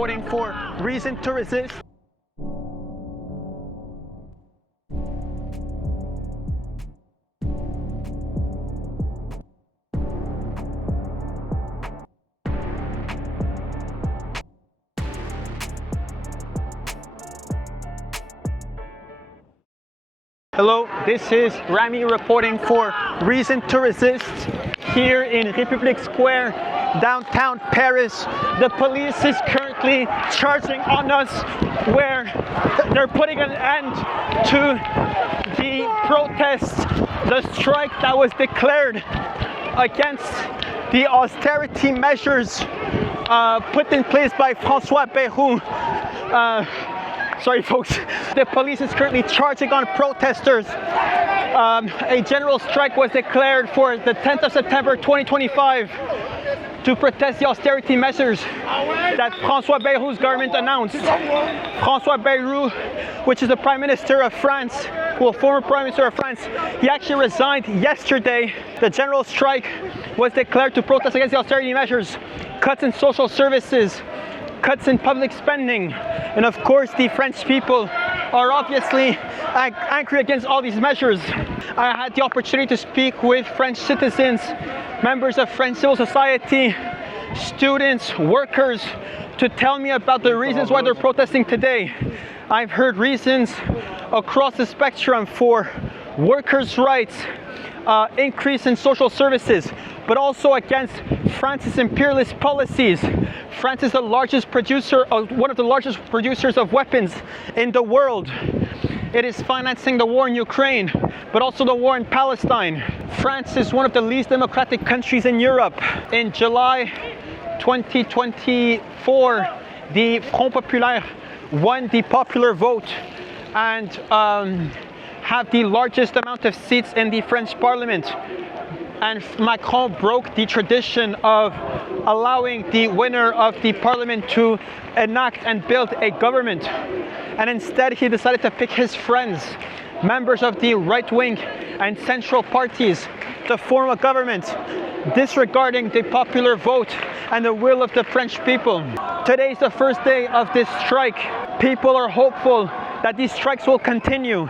reporting for Reason to Resist. Hello, this is Rami reporting for Reason to Resist here in République Square, downtown Paris. The police is currently charging on us where they're putting an end to the protest, the strike that was declared against the austerity measures put in place by François Bayrou. Sorry folks, the police is currently charging on protesters. A general strike was declared for the 10th of September 2025 to protest the austerity measures that François Bayrou's government announced. François Bayrou, which is the Prime Minister of France, well, former Prime Minister of France, he actually resigned yesterday. The general strike was declared to protest against the austerity measures, cuts in social services, cuts in public spending, and of course the French people are obviously angry against all these measures. I had the opportunity to speak with French citizens, members of French civil society, students, workers, to tell me about the reasons why they're protesting today. I've heard reasons across the spectrum for workers' rights, increase in social services, but also against France's imperialist policies. France is the largest producer, one of the largest producers of weapons in the world. It is financing the war in Ukraine, but also the war in Palestine. France is one of the least democratic countries in Europe. In July 2024, the Front Populaire won the popular vote and have the largest amount of seats in the French parliament. And Macron broke the tradition of allowing the winner of the parliament to enact and build a government. And instead he decided to pick his friends, members of the right-wing and central parties, to form a government, disregarding the popular vote and the will of the French people. Today is the first day of this strike. People are hopeful that these strikes will continue.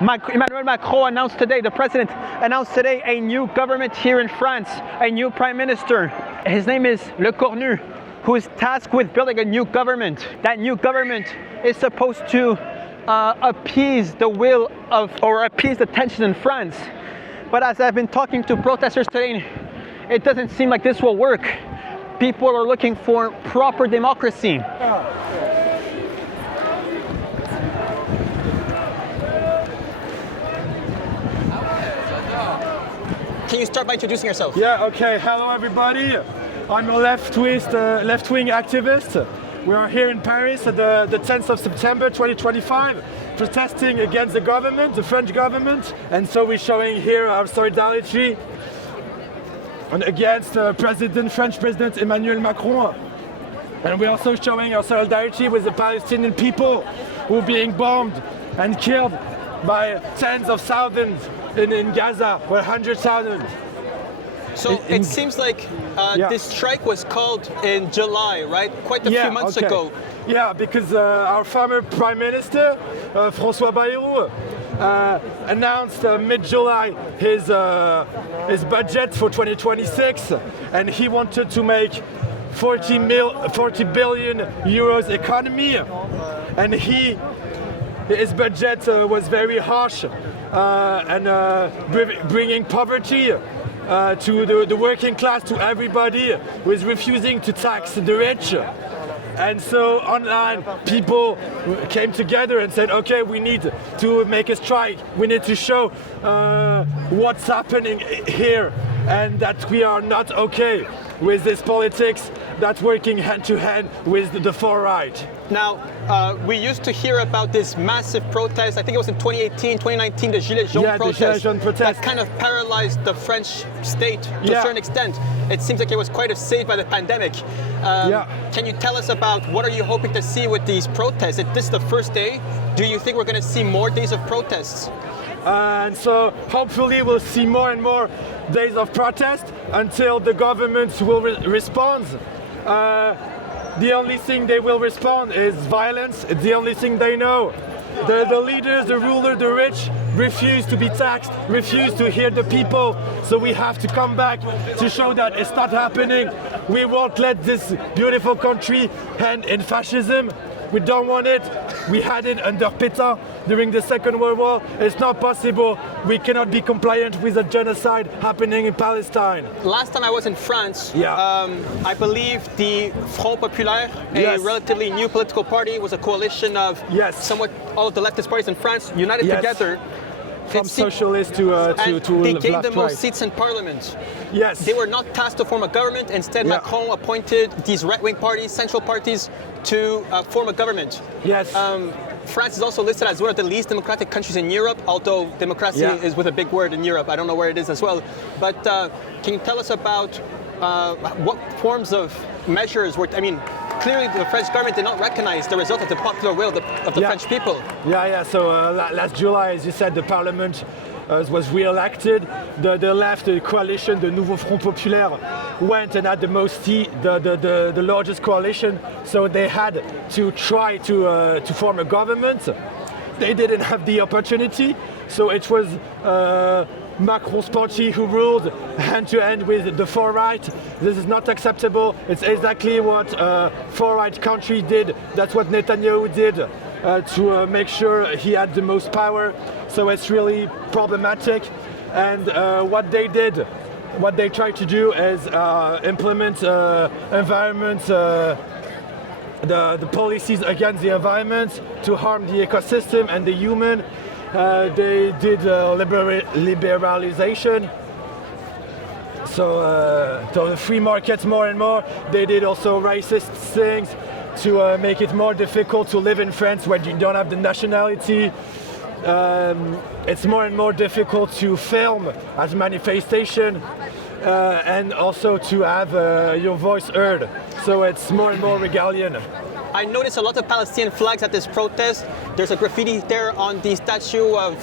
Emmanuel Macron announced today, the president announced today, a new government here in France, a new prime minister. His name is Le Cornu, who is tasked with building a new government. That new government is supposed to appease the will of, or appease the tension in France. But as I've been talking to protesters today, it doesn't seem like this will work. People are looking for proper democracy. Can you start by introducing yourself? Yeah, okay. Hello, everybody. I'm a left-wing activist. We are here in Paris at the 10th of September 2025, protesting against the government, the French government. And so we're showing here our solidarity and against French President Emmanuel Macron. And we're also showing our solidarity with the Palestinian people who are being bombed and killed by tens of thousands in Gaza, or 100,000. So it seems like this strike was called in July, right? Quite a few months ago. Yeah, because our former Prime Minister, François Bayrou, announced mid-July his budget for 2026, and he wanted to make 40 billion euros economy, and his budget was very harsh and bringing poverty to the working class, to everybody who is refusing to tax the rich. And so online people came together and said, okay, we need to make a strike. We need to show what's happening here and that we are not okay with this politics that's working hand to hand with the far right. Now, we used to hear about this massive protest, I think it was in 2018, 2019, the Gilets Jaunes protest, the Gilets Jaunes protest that kind of paralyzed the French state to a certain extent. It seems like it was quite saved by the pandemic. Can you tell us about what are you hoping to see with these protests? If this is the first day, do you think we're going to see more days of protests? And so hopefully we'll see more and more days of protest until the government will respond. the only thing they will respond is violence. It's the only thing they know. The leaders, the ruler, the rich refuse to be taxed, refuse to hear the people. So we have to come back to show that it's not happening. We won't let this beautiful country end in fascism. We don't want it. We had it under Pétain during the Second World War. It's not possible. We cannot be compliant with a genocide happening in Palestine. Last time I was in France, Yeah. I believe the Front Populaire, a Yes. relatively new political party, was a coalition of Yes. somewhat all of the leftist parties in France united Yes. together. From It seemed- socialist to and they gained the left, most right. seats in parliament. Yes. They were not tasked to form a government. Instead, Yeah. Macron appointed these right-wing parties, central parties, to form a government. Yes. France is also listed as one of the least democratic countries in Europe, although democracy Yeah. is with a big word in Europe. I don't know where it is as well. But can you tell us about what forms of measures were, clearly the French government did not recognize the result of the popular will of the Yeah. French people. Yeah. So last July, as you said, the parliament was re-elected. The left, the coalition, the Nouveau Front Populaire, went and had the most seat, the largest coalition. So they had to try to form a government. They didn't have the opportunity. So it was Macron's party who ruled hand-to-hand with the far-right. This is not acceptable. It's exactly what far-right country did. That's what Netanyahu did to make sure he had the most power. So it's really problematic. And what they did, what they tried to do is implement environment, the policies against the environment to harm the ecosystem and the human. They did liberalization, so the free markets more and more. They did also racist things to make it more difficult to live in France when you don't have the nationality. It's more and more difficult to film as manifestation and also to have your voice heard. So it's more and more rebellion. I noticed a lot of Palestinian flags at this protest. There's a graffiti there on the statue of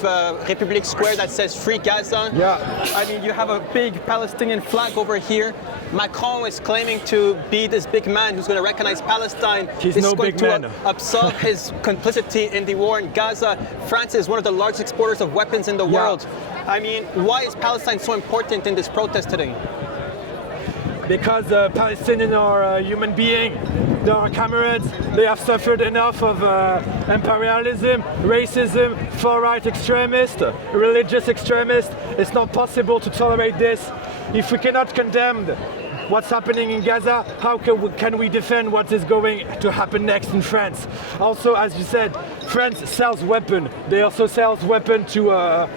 Republic Square that says Free Gaza. Yeah. You have a big Palestinian flag over here. Macron is claiming to be this big man who's going to recognize Palestine. He's this no is going big to man. absolve his complicity in the war in Gaza. France is one of the largest exporters of weapons in the Yeah. world. Why is Palestine so important in this protest today? Because Palestinians are human beings, they are comrades, they have suffered enough of imperialism, racism, far-right extremists, religious extremists. It's not possible to tolerate this. If we cannot condemn what's happening in Gaza, how can we defend what is going to happen next in France? Also, as you said, France sells weapons. They also sell weapons to Arab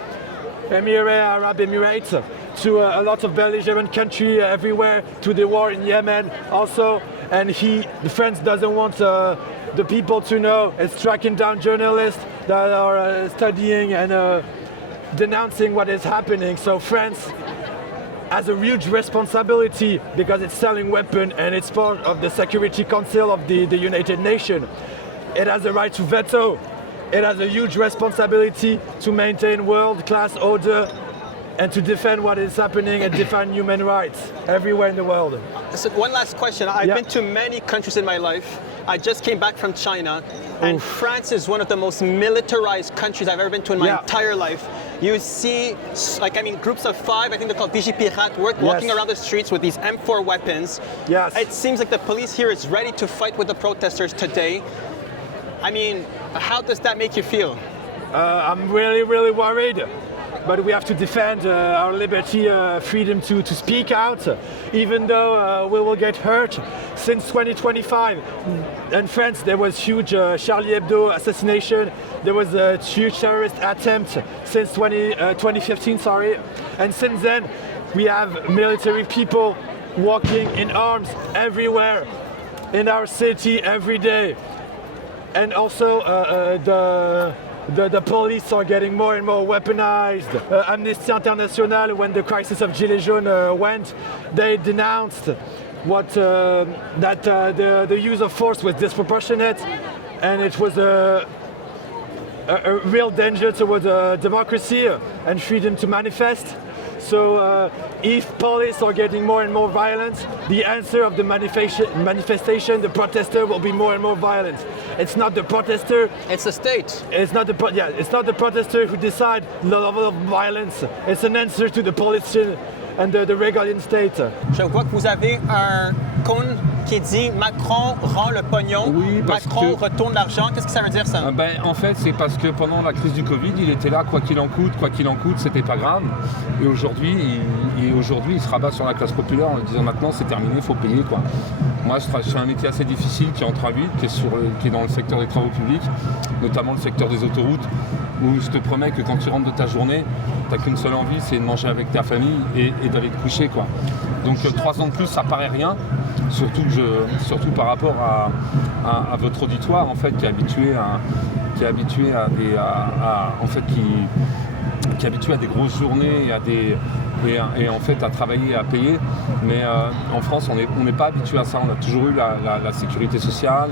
Emirates, to a lot of belligerent countries everywhere, to the war in Yemen also. And the France doesn't want the people to know. It's tracking down journalists that are studying and denouncing what is happening. So France has a huge responsibility because it's selling weapons and it's part of the Security Council of the United Nations. It has a right to veto. It has a huge responsibility to maintain world-class order and to defend what is happening and defend human rights everywhere in the world. So one last question. I've Yeah. been to many countries in my life. I just came back from China, and France is one of the most militarized countries I've ever been to in my Yeah. entire life. You see, groups of 5, I think they're called Vigipirat, walking Yes. around the streets with these M4 weapons. Yes. It seems like the police here is ready to fight with the protesters today. How does that make you feel? I'm really, really worried. But we have to defend our liberty, freedom to speak out, even though we will get hurt. Since 2025, in France, there was huge Charlie Hebdo assassination. There was a huge terrorist attempt since 2015, And since then, we have military people walking in arms everywhere in our city every day. And also the police are getting more and more weaponized. Amnesty International, when the crisis of Gilets jaunes went, they denounced that the use of force was disproportionate, and it was a real danger towards democracy and freedom to manifest. So if police are getting more and more violent, the answer of the manifestation, the protester will be more and more violent. It's not the protester. It's the state. It's not the protester who decide the level of violence. It's an answer to the politician and the Regalian state. Je vois que vous avez un cône qui dit Macron rend le pognon, Oui, parce Macron que- retourne l'argent. Qu'est-ce que ça veut dire ça? En fait, c'est parce que pendant la crise du Covid, il était là, quoi qu'il en coûte, c'était pas grave. Et aujourd'hui, il se rabat sur la classe populaire en disant maintenant c'est terminé, il faut payer, quoi. Moi, je fais un métier assez difficile qui est en travaux, qui est dans le secteur des travaux publics, notamment le secteur des autoroutes, où je te promets que quand tu rentres de ta journée, t'as qu'une seule envie, c'est de manger avec ta famille et d'aller te coucher, quoi. Donc 3 ans de plus, ça paraît rien, surtout par rapport à votre auditoire, en fait, qui est habitué à des grosses journées et en fait à travailler et à payer. Mais en France, on n'est pas habitué à ça. On a toujours eu la sécurité sociale,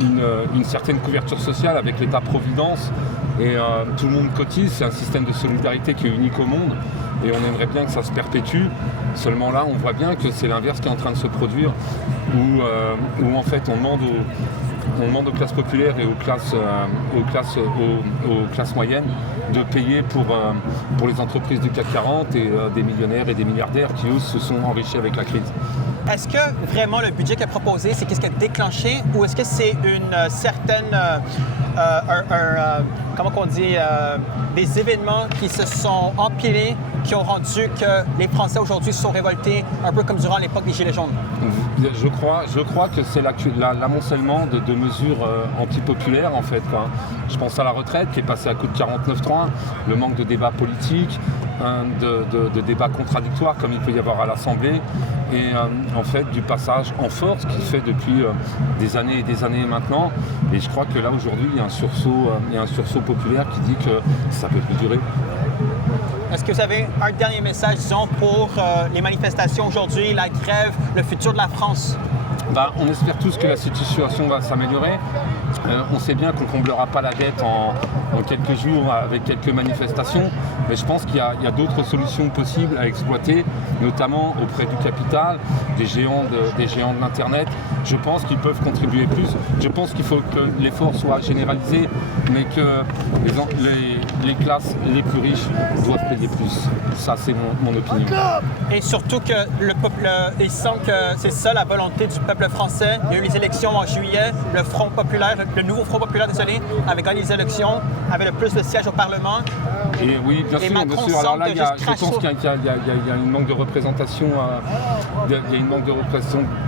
une certaine couverture sociale avec l'État-providence. Et tout le monde cotise. C'est un système de solidarité qui est unique au monde. Et on aimerait bien que ça se perpétue. Seulement là, on voit bien que c'est l'inverse qui est en train de se produire, où en fait on demande aux classes populaires et aux classes moyennes de payer pour les entreprises du CAC 40 et des millionnaires et des milliardaires qui, eux, se sont enrichis avec la crise. Est-ce que vraiment le budget qui est proposé, c'est qu'est-ce qui a déclenché ou est-ce que c'est une certaine, comment on dit, des événements qui se sont empilés, qui ont rendu que les Français aujourd'hui se sont révoltés, un peu comme durant l'époque des Gilets jaunes? Je crois que c'est l'amoncellement de mesures antipopulaires, en fait, quoi. Je pense à la retraite qui est passée à coup de 49.3, le manque de débat politique, de débats contradictoires comme il peut y avoir à l'Assemblée, et en fait du passage en force qui se fait depuis des années et des années maintenant. Et je crois que là aujourd'hui il y a un sursaut populaire qui dit que ça peut plus durer. Est-ce que vous avez un dernier message, disons, pour les manifestations aujourd'hui, la grève, le futur de la France? On espère tous que la situation va s'améliorer. On sait bien qu'on ne comblera pas la dette en quelques jours avec quelques manifestations, mais je pense qu'il y a d'autres solutions possibles à exploiter, notamment auprès du capital, des géants de l'Internet. Je pense qu'ils peuvent contribuer plus. Je pense qu'il faut que l'effort soit généralisé, mais que les classes les plus riches doivent payer plus. Ça, c'est mon opinion. Et surtout que le peuple, il semble que c'est ça la volonté du peuple français. Il y a eu les élections en juillet, le nouveau Front populaire, avait gagné les élections, avait le plus de sièges au Parlement. Et oui, bien sûr. Alors là, je pense qu'il y a une manque de représentation, il y a une manque de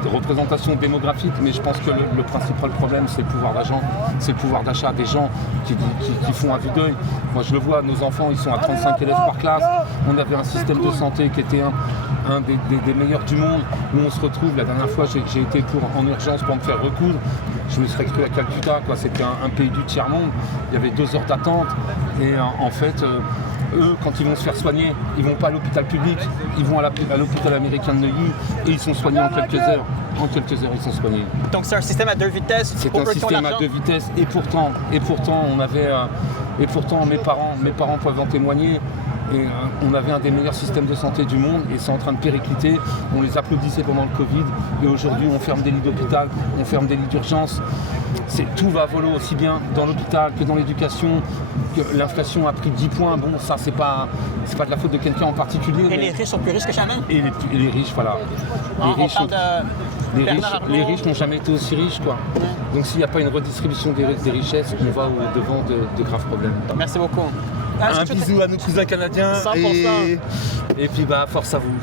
représentation démographique, mais je pense que le principal problème, c'est le pouvoir d'argent, c'est le pouvoir d'achat des gens qui font à vue d'œil. Moi, je le vois, nos enfants, ils sont à 35 élèves par classe. On avait un système de santé qui était un des meilleurs du monde, où on se retrouve. La dernière fois, j'ai été en urgence pour me faire recoudre. Je me serais cru à Calcutta, quoi. C'était un pays du tiers-monde. Il y avait 2 heures d'attente. Et en fait, eux, quand ils vont se faire soigner, ils ne vont pas à l'hôpital public, ils vont à l'hôpital américain de Neuilly et ils sont soignés en quelques heures. En quelques heures, ils sont soignés. Donc c'est un système à 2 vitesses. C'est un système à 2 vitesses. Et pourtant, mes parents peuvent en témoigner. Et on avait un des meilleurs systèmes de santé du monde et c'est en train de péricliter. On les applaudissait pendant le Covid et aujourd'hui on ferme des lits d'hôpital, on ferme des lits d'urgence. Tout va à volo aussi bien dans l'hôpital que dans l'éducation. L'inflation a pris 10 points. Bon, ça c'est pas de la faute de quelqu'un en particulier. Et les riches sont plus riches que jamais. Et les riches, voilà. Les riches n'ont jamais été aussi riches, quoi. Donc s'il n'y a pas une redistribution des richesses, on va au-devant de graves problèmes. Merci beaucoup. Un bisou à nos cousins canadiens 100%. Et puis force à vous.